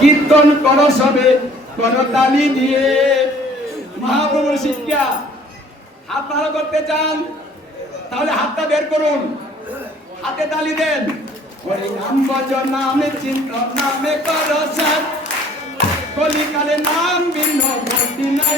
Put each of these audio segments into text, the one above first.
কীর্তন করো সবে করতালি দিয়ে মহাপ্রভুর শিক্ষা, হাত ভালো করতে চান, তাহলে হাতটা বের করুন। হাতে তালি দেন। হরিনাম বজ নামে চিন্তন নামে কর কলিকালে নাম ভিন্ন, ভক্তি না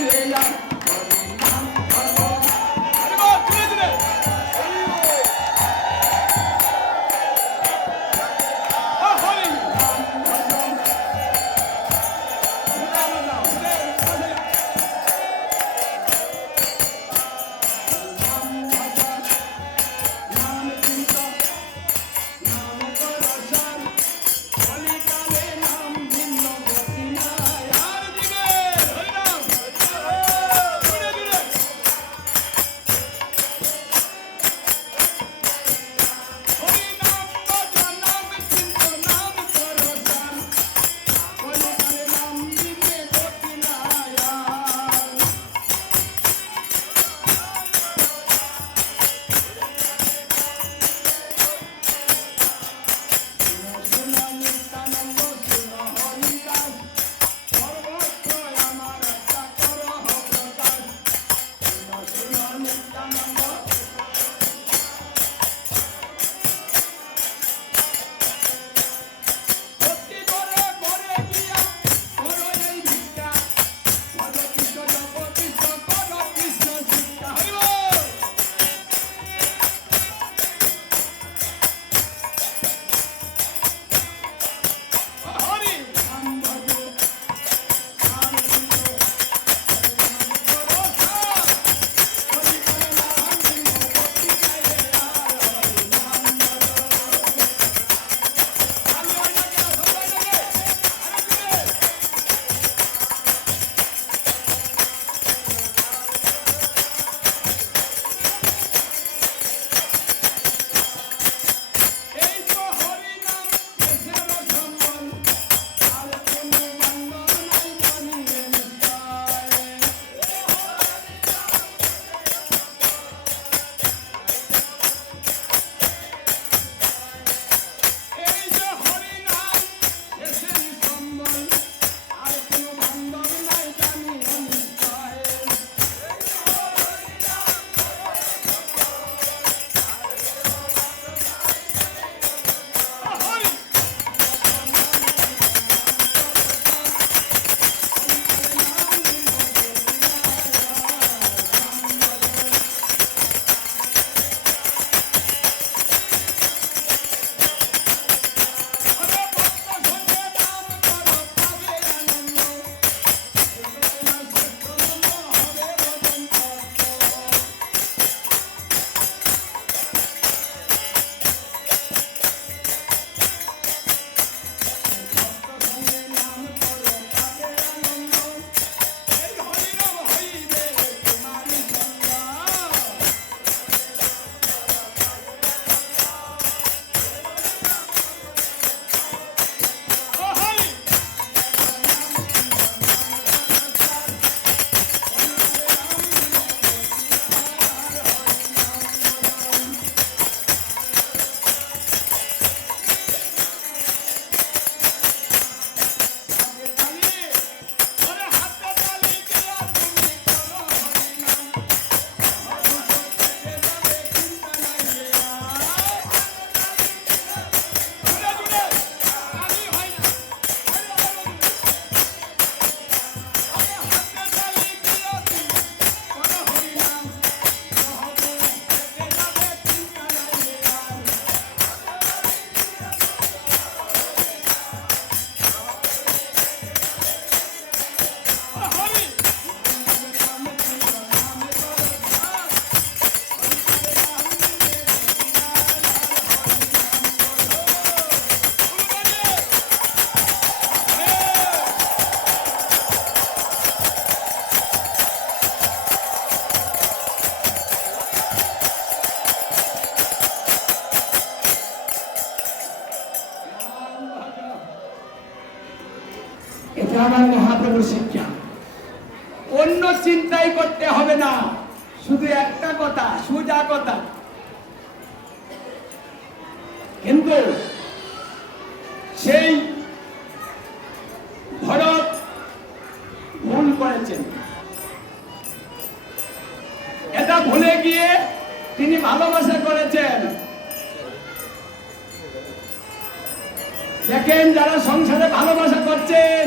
দেখেন যারা সংসারে ভালোবাসা করছেন,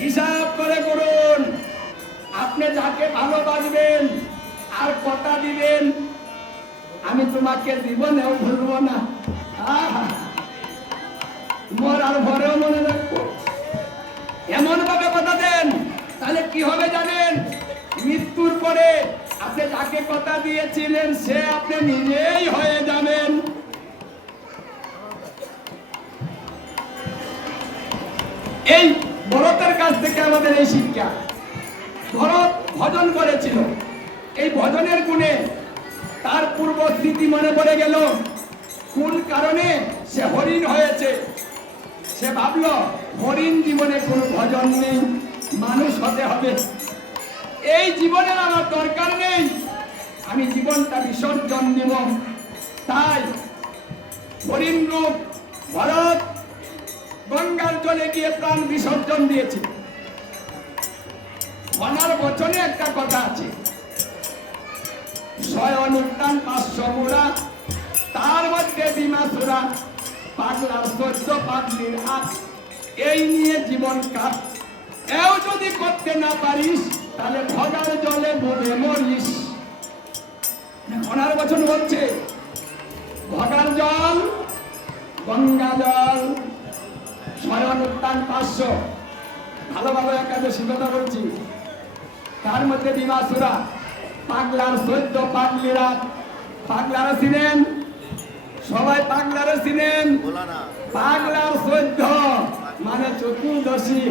হিসাব করে করুন। আপনি যাকে ভালোবাসবেন, আর কথা দিবেন, আমি তোমাকে জীবনেও ভুলবো না! আর ভরেও মনে রাখব। এমন ভাবে কথা দেন, তাহলে কি হবে জানেন? মৃত্যুর পরে আপনি যাকে কথা দিয়েছিলেন, সে আপনি নিজেই হয়ে যাবেন। এই ভরতের কাছ থেকে আমাদের এই শিক্ষা। ভরত ভজন করেছিল। এই ভজনের গুণে তার পূর্ব স্মৃতি মনে পড়ে গেল। কোন কারণে সে হরিণ হয়েছে? সে ভাবলো, হরিণ জীবনে কোনো ভজন নেই, মানুষ হতে হবে। এই জীবনের আমার দরকার নেই। আমি জীবনটা বিসর্জন দিব। তাই হরিণ রূপ ভরত গঙ্গার জলে গিয়ে প্রাণ বিসর্জন দিয়েছে। মনার বচনে একটা কথা আছে। ছয় অনুষ্ঠান পাঁচশো মুড়া, তার মধ্যে বিমাসুরা পাগলার সহ্য পাগলির হাত, এই নিয়ে জীবন কাট এও যদি করতে না পারিস, তাহলে ভগার জলে বলে মরিস। ওনার বচন বলছে ভগার জল, গঙ্গা জল স্বয়ন উত্তান পাঁচশো। ভালো ভালো একাদশী কথা বলছি তার মধ্যে বিমাসুরা পাগলার সৈদ্য পাগলিরা। পাগলারা ছিলেন সবাই পাগলারা ছিলেন পাগলার সৈদ্য মানে চতুর্দশী।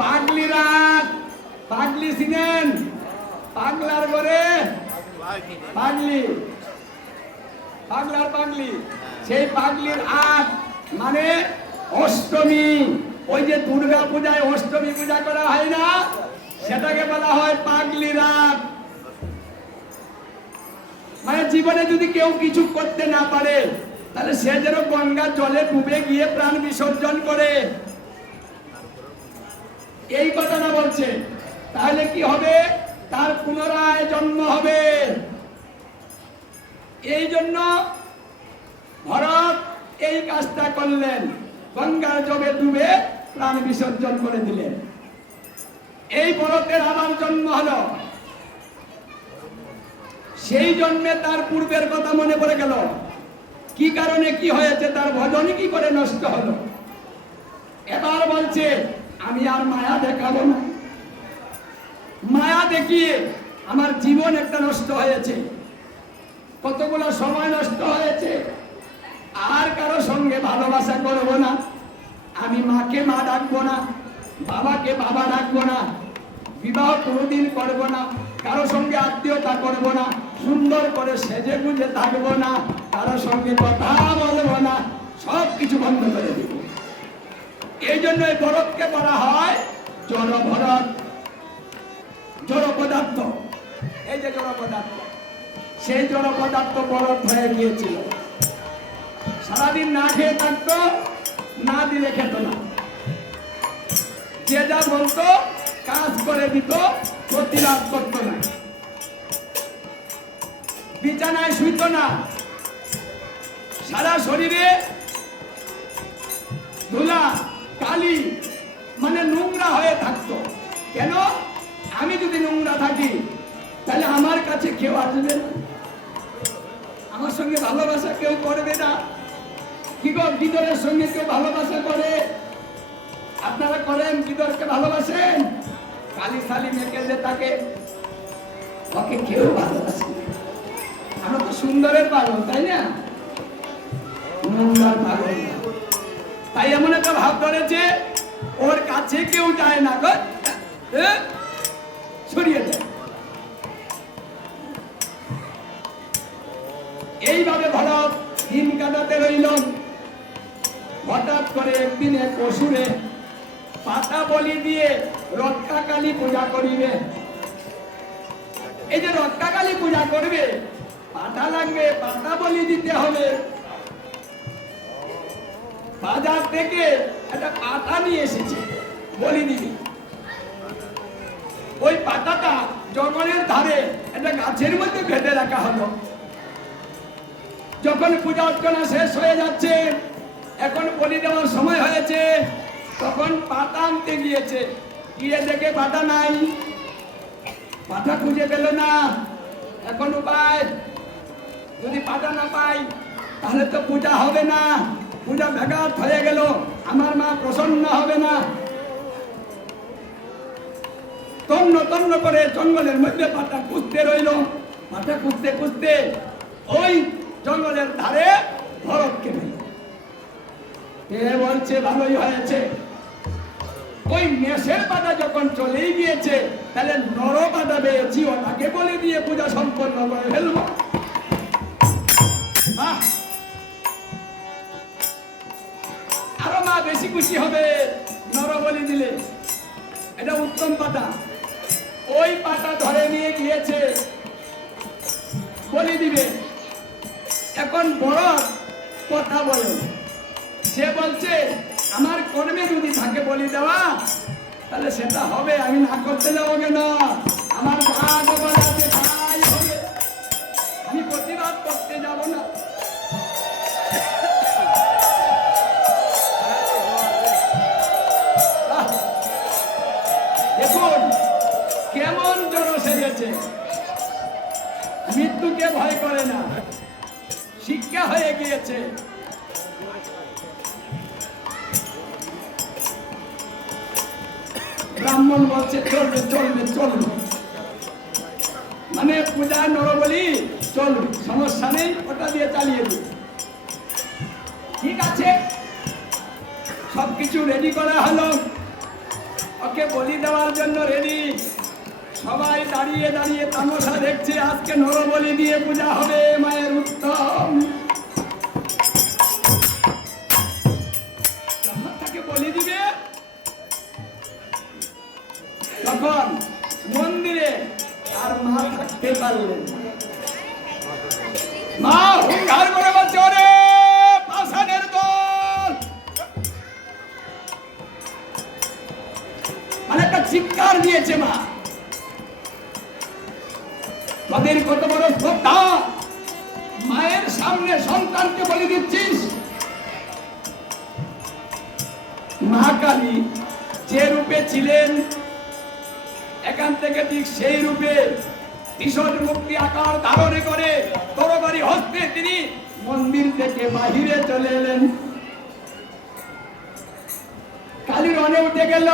পাগলিরা পাগলি ছিলেন পাগলার করে পাগলি। পাগলার পাগলি। সেই পাগলির আট মানে অষ্টমী, ওই যে দুর্গা পূজায় অষ্টমী পূজা করা হয় না? সেটাকে বলা হয় পাগলি রাত মানে জীবনে যদি কেউ কিছু করতে না পারে, তাহলে সে যেন গঙ্গা জলে ডুবে গিয়ে প্রাণ বিসর্জন করে। এই কথাটা বলছে। তাহলে কি হবে? তার পুনরায় জন্ম হবে। এই জন্য ভরত এই কাজটা করলেন। গঙ্গার জলে ডুবে প্রাণ বিসর্জন করে দিলেন। এই ভরতের আমার জন্ম হলো। সেই জন্মে তার পূর্বের কথা মনে পড়ে গেল। কি কারণে কি হয়েছে, তার ভজন কি করে নষ্ট হলো? এবার বলছে, আমি আর মায়া দেখাবো না। মায়া দেখিয়ে আমার জীবন একটা নষ্ট হয়েছে। কতগুলো সময় নষ্ট হয়েছে। আর কারও সঙ্গে ভালোবাসা করব না। আমি মাকে মা ডাকবো না, বাবাকে বাবা ডাকবো না, বিবাহ কোনোদিন করব না, কারও সঙ্গে আত্মীয়তা করব না, সুন্দর করে সেজে গুঁজে থাকব না, কারও সঙ্গে কথা বলব না সব কিছু বন্ধ করে দিব। এই জন্য এই ভরতকে বলা হয় জড় ভরত জড় পদার্থ এই যে জড় পদার্থ সেই জড় পদার্থ ভরত হয়ে গিয়েছিল। সারাদিন না খেয়ে থাকতো, না দিলে খেত না। যে যা বলতো, কাজ করে দিত প্রতিলাভ করতো না। বিছানায় শুইত না। সারা শরীরে ধুলা, কালি মানে নোংরা হয়ে থাকতো। কেন? আমি যদি নোংরা থাকি, তাহলে আমার কাছে কেউ আসবে না। আমার সঙ্গে ভালোবাসা কেউ করবে না। কি গো গিদরের সঙ্গে কেউ ভালোবাসা করে। আপনারা করেন, গিদরকে ভালোবাসেন? কালি সালি মেকে যে তাকে ওকে কেউ ভালোবাসে। আমরা তো সুন্দরের পাগল, তাই না? তাই এমন একটা ভাব ধরেছে ওর কাছে কেউ যায় না গো। সরিয়ে দেয় এইভাবে ভরত দিন কাটাতে রইল। হঠাৎ করে একদিন এক অসুরে পাতা বলি দিয়ে রক্ষাকালী পূজা করিবে। এই যে রক্ষাকালী পূজা করবে, পাতা লাগবে, পাতা বলি দিতে হবে। বাজার থেকে একটা পাতা নিয়ে এসেছে, বলি দিবি। ওই পাতাটা জঙ্গলের ধারে একটা গাছের মধ্যে বেঁধে রাখা হলো। যখন পূজা অর্চনা শেষ হয়ে যাচ্ছে এখন বলি দেওয়ার সময় হয়েছে। তখন পাতা আনতে গিয়েছে। গিয়ে দেখে পাতা নাই। পাতা খুঁজে পেল না। এখন উপায় যদি পাতা না পাই, তাহলে তো পূজা হবে না। পূজা ব্যাঘাত হয়ে গেল। আমার মা প্রসন্ন হবে না। তন্ন তন্ন করে জঙ্গলের মধ্যে পাতা খুঁজতে রইল। পাতা খুঁজতে খুঁজতে ওই জঙ্গলের ধারে ভরতকে পেল বলছে ভালোই হয়েছে। ওই মেষের পাতা যখন চলেই গিয়েছে, তাহলে নর পাতা পেয়েছি ওটাকে বলে দিয়ে পূজা সম্পন্ন করে ফেলব। আরও মা বেশি খুশি হবে, নর বলি দিলে। এটা উত্তম পাতা। ওই পাতা ধরে নিয়ে গিয়েছে। বলি দিবে। এখন বড় কথা বলে। সে বলছে, আমার কর্মে যদি থাকে বলি দেওয়া, তাহলে সেটা হবে, আমি না করতে যাব কেন? আমার ভাগ আছে তাই হবে। আমি প্রতিবাদ করতে যাব না। দেখুন, কেমন জন সেজেছে মৃত্যুকে ভয় করে না। শিক্ষা হয়ে গিয়েছে। ব্রাহ্মণ বলছে, চলবে চলবে চলবে। মানে পূজা নরবলি চলবে, সমস্যা নেই, ওটা দিয়ে চালিয়ে দিই ঠিক আছে? সব কিছু রেডি করা হলো। ওকে বলি দেওয়ার জন্য রেডি সবাই দাঁড়িয়ে দাঁড়িয়ে তামাশা দেখছে, আজকে নর নরবলি দিয়ে পূজা হবে, মায়ের উত্তম। ভীষণ মুক্তি আকার ধারণে করে তরবারি হস্তে তিনি মন্দির থেকে বাহিরে চলে এলেন। কালী রনে উঠে গেল।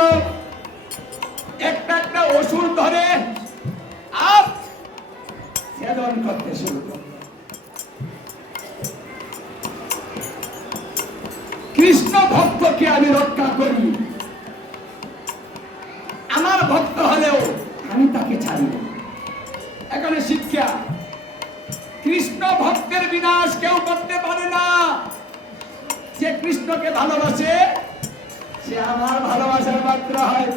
একটা একটা অসুর ধরে আর ছেদন করতে শুরু করল। কৃষ্ণ ভক্তকে আমি রক্ষা করি ভালোবাসে, সে আমার ভালোবাসার পাত্র হয়।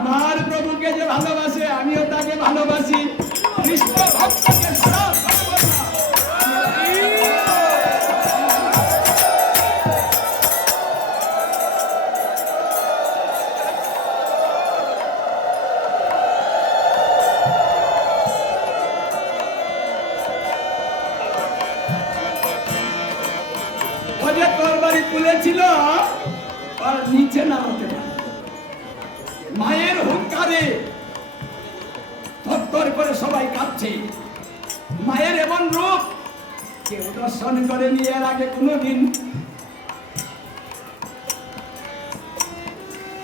আমার প্রভুকে যে ভালোবাসে, আমিও তাকে ভালোবাসি। কৃষ্ণ ভক্তকে ছাড়া থরথর করে সবাই কাঁপছে মায়ের এমন রূপ, কেউ দর্শন করে নিয়ে আগে কোনোদিন।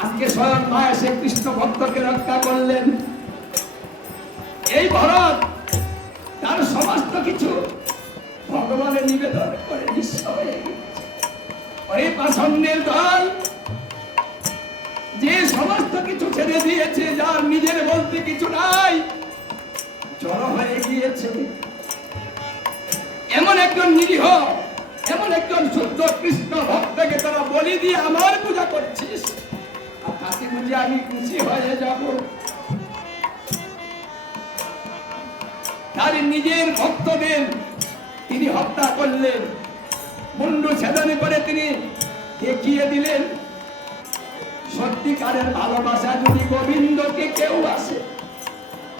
আজকে স্বয়ং মা এসে কৃষ্ণ ভক্তকে রক্ষা করলেন। এই ভরত, তার সমস্ত কিছু ভগবানের নিবেদন করে পাষণ্ডের দল, যে সমস্ত কিছু ছেড়ে দিয়েছে, যার নিজের বলতে কিছু নাই জড় হয়ে গিয়েছে। এমন একজন নিরীহ, এমন একজন শুদ্ধ কৃষ্ণ ভক্তকে তারা বলি দিয়ে আমার পূজা করছিস। আর তাতে বুঝে আমি খুশি হয়ে যাব। তার নিজের ভক্তদের তিনি হত্যা করলেন। মুন্ডু ছেদনে করে তিনি দেখিয়ে দিলেন, সত্যিকারের ভালোবাসা যদি গোবিন্দকে কেউ আসে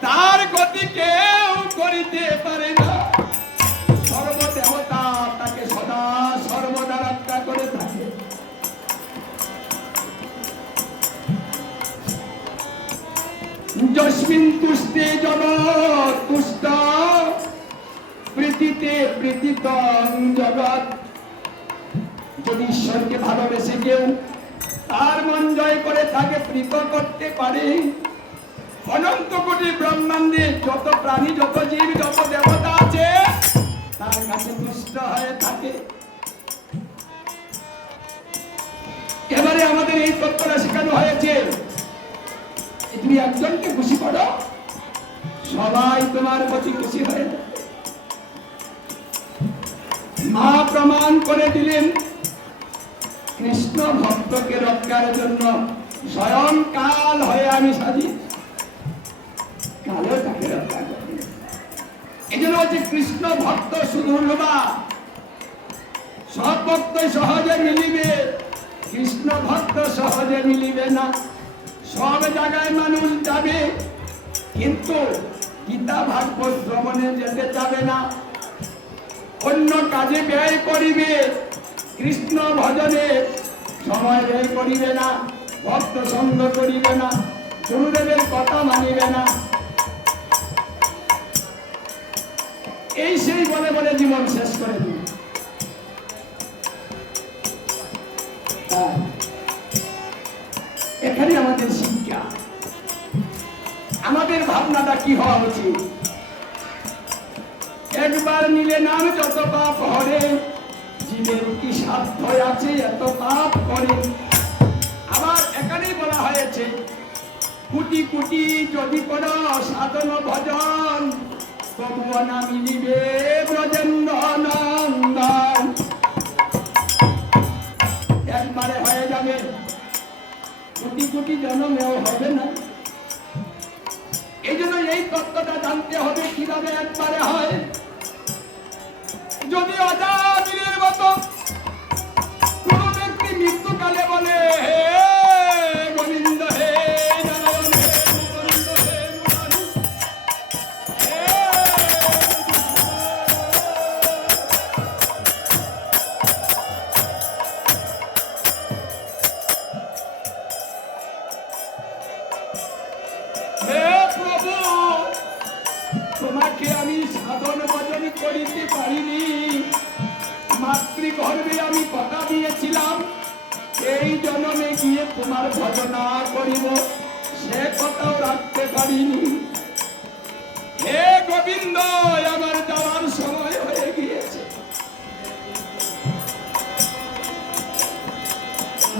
তার গতি কেউ করিতে পারে না। সর্বদেবতা তাকে সদা সর্বদা রক্ষা করে থাকে। যস্মিন তুষ্টে জগৎ তুষ্ট, প্রীতিতে প্রীতিত জগৎ। যদি ঈশ্বরকে ভালোবেসে কেউ তার মন জয় করে তাকে প্রীত করতে পারে অনন্ত কোটি ব্রহ্মাণ্ডে যত প্রাণী, যত জীব, যত দেবতা আছে, তার কাছে তুষ্ট হয়ে থাকে। এবারে আমাদের এই তত্ত্বটা শেখানো হয়েছে? তুমি একজনকে খুশি করো। সবাই তোমার প্রতি খুশি হয়ে মা প্রমাণ করে দিলেন, কৃষ্ণ ভক্তকে রক্ষার জন্য স্বয়ং কাল হয়ে আমি সাজি কৃষ্ণ ভক্ত সব ভক্ত সহজে মিলিবে, কৃষ্ণ ভক্ত সহজে মিলিবে না। সব জায়গায় মানুষ যাবে, কিন্তু গীতা ভাগবত ভ্রমণে যেতে যাবে না। অন্য কাজে ব্যয় করিবে, কৃষ্ণ ভজনে সময় ব্যয় করিবে না, ভক্ত সঙ্গ করিবে না। গুরুদেবের কথা মানিবে যদি অজামিলের মতো কোন ব্যক্তি মৃত্যুকালে বলে হে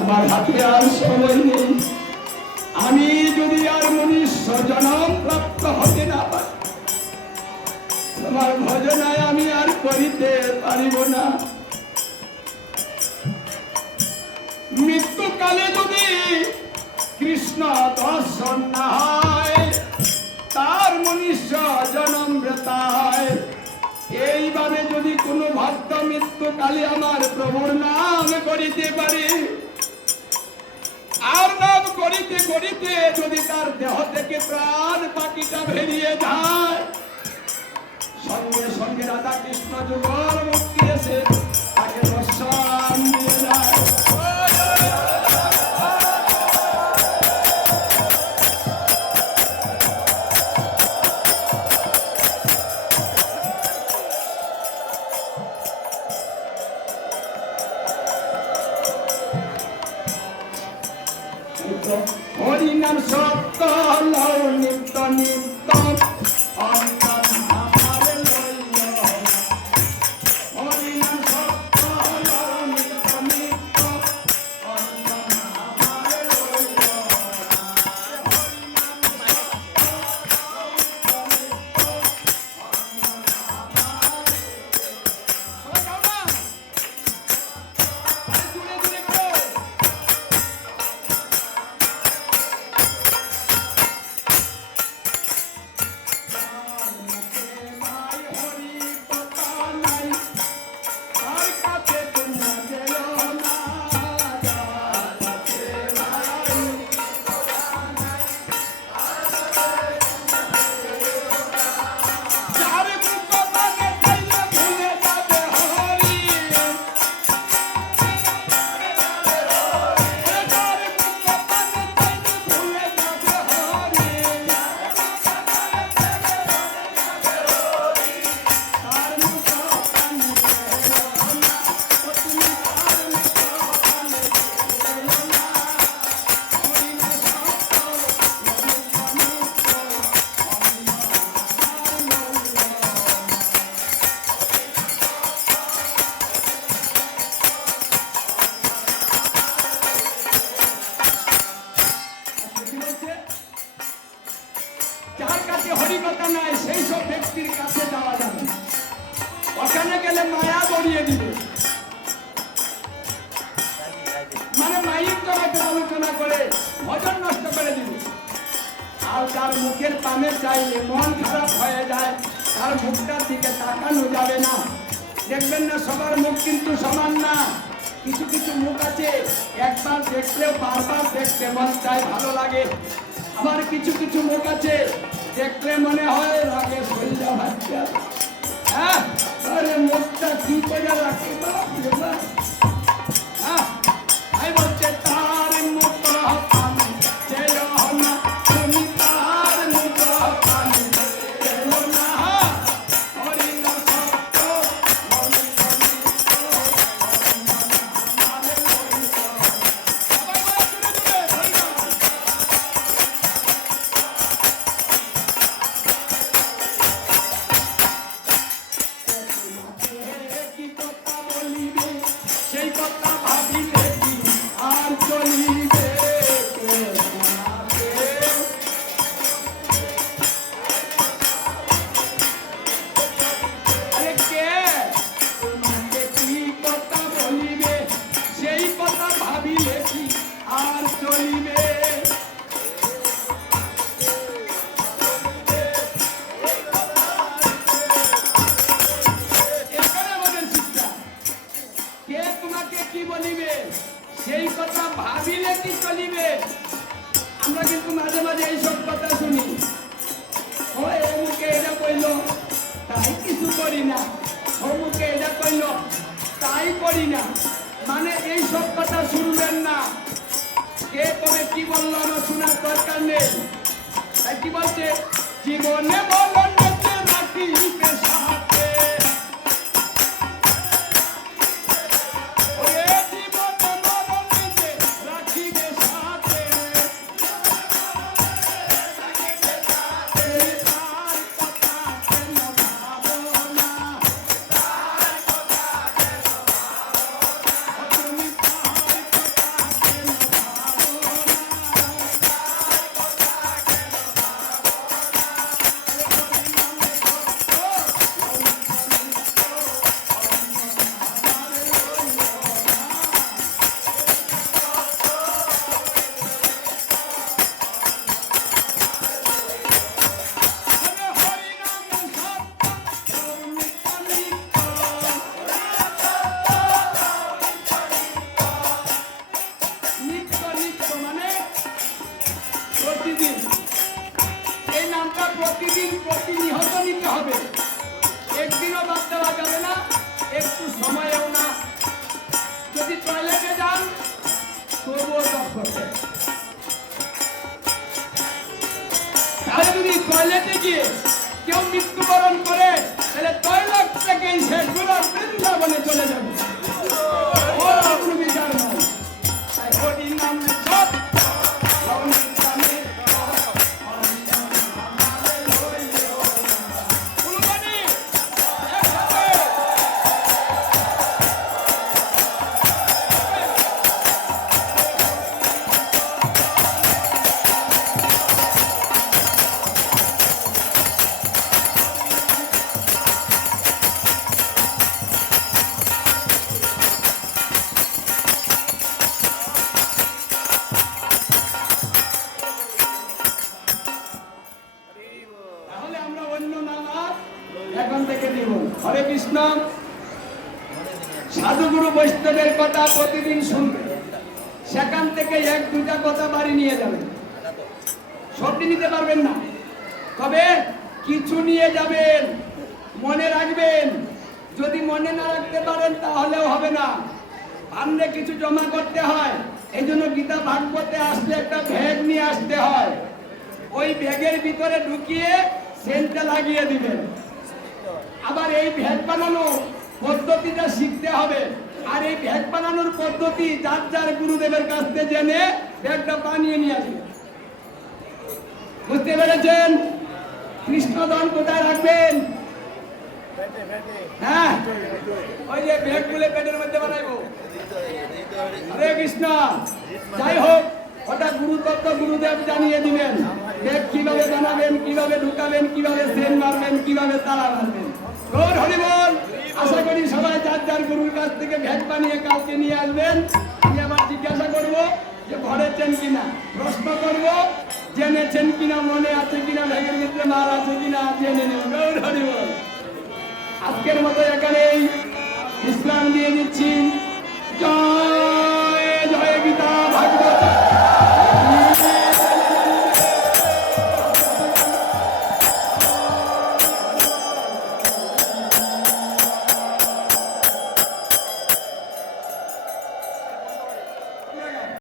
আমার হাতে আর সময় নেই। আমি যদি আর মনুষ্য জনম প্রাপ্ত হতে না পারি, তোমার ভজনায় আমি আর করিতে পারিব না। মৃত্যুকালে যদি কৃষ্ণ দর্শন না হয়, তার মনুষ্য জনম বৃতা হয়। এইভাবে যদি কোনো ভক্ত মৃত্যুকালে আমার প্রভুর নাম করিতে পারে আর নাম করিতে করিতে যদি তার দেহ থেকে প্রাণ পাখিটা বেরিয়ে যায়, সঙ্গে সঙ্গে রাধা কৃষ্ণ যুগল মুক্তি এসে তাকে দর্শন ব্যক্তির কাছে যাওয়া যাবে। ওখানে গেলে মায়া গড়িয়ে দিবে। মানে মাইক জগতের আলোচনা করে, ভজন নষ্ট করে দিবে। আর যার মুখের পামে চাইলে মন খারাপ হয়ে যায়, তার মুখটার দিকে তাকানো যাবে না। দেখবেন না সবার মুখ কিন্তু সমান না। কিছু কিছু মুখ আছে, একবার দেখলেও বারবার দেখতে মন চায় ভালো লাগে। আবার কিছু কিছু মুখ আছে দেখলে মনে হয় রাগে শরীর বাচ্চা হ্যাঁ মুখটা কি করে রাখে? কথা ভাবিলে কি চলিবে? আমরা কিন্তু মাঝে মাঝে এইসব কথা শুনি। এটা কইল, তাই কিছু করি না। ও এটা কইল, তাই করি না। মানে এই সব কথা শুনবেন না। কে কবে কি বলল আমার শোনার দরকার নেই। তাই কি বলছে? জীবনে বলো নেচে রাখিবে টয়লেটে গিয়ে কেউ মৃত্যুবরণ করে তাহলে টয়লেট সে গুলো বৃন্দাবনে চলে যাবে। বিচার এখন থেকে দিব হরে কৃষ্ণ। সাধুগুরু বৈষ্ণবের কথা প্রতিদিন শুনবে। সেখান থেকে এক দুটা কথা বাড়ি নিয়ে যাবেন সবটি নিতে পারবেন না। তবে কিছু নিয়ে যাবেন, মনে রাখবেন। যদি মনে না রাখতে পারেন তাহলেও হবে না। ভান্ডে কিছু জমা করতে হয়। এই জন্য গীতা ভাগবতে আসলে একটা ব্যাগ নিয়ে আসতে হয়। ওই ব্যাগের ভিতরে ঢুকিয়ে সেলটা লাগিয়ে দিবেন। আবার এই ভ্যাট বানানো পদ্ধতিটা শিখতে হবে। আর এই ভ্যাট বানানোর পদ্ধতি যার যার গুরুদেবের কাছ থেকে জেনে ভ্যাটটা বানিয়ে নিয়ে আসবে। বুঝতে পেরেছেন? কৃষ্ণধন কোথায় রাখবেন? হ্যাঁ? কৃষ্ণ। কীভাবে কীভাবে ঢুকাবেন, কীভাবে সেন মারবেন, কীভাবে তালা মারবেন হরিবল, আশা করি সবাই গুরুর কাছ থেকে কাউকে নিয়ে আসবেন জিজ্ঞাসা করব যে কিনা। প্রশ্ন কিনা, মনে আছে কিনা আছে কিনা নেব। আজকের মতো এখানেই ইসলাম দিয়ে দিচ্ছি জয়!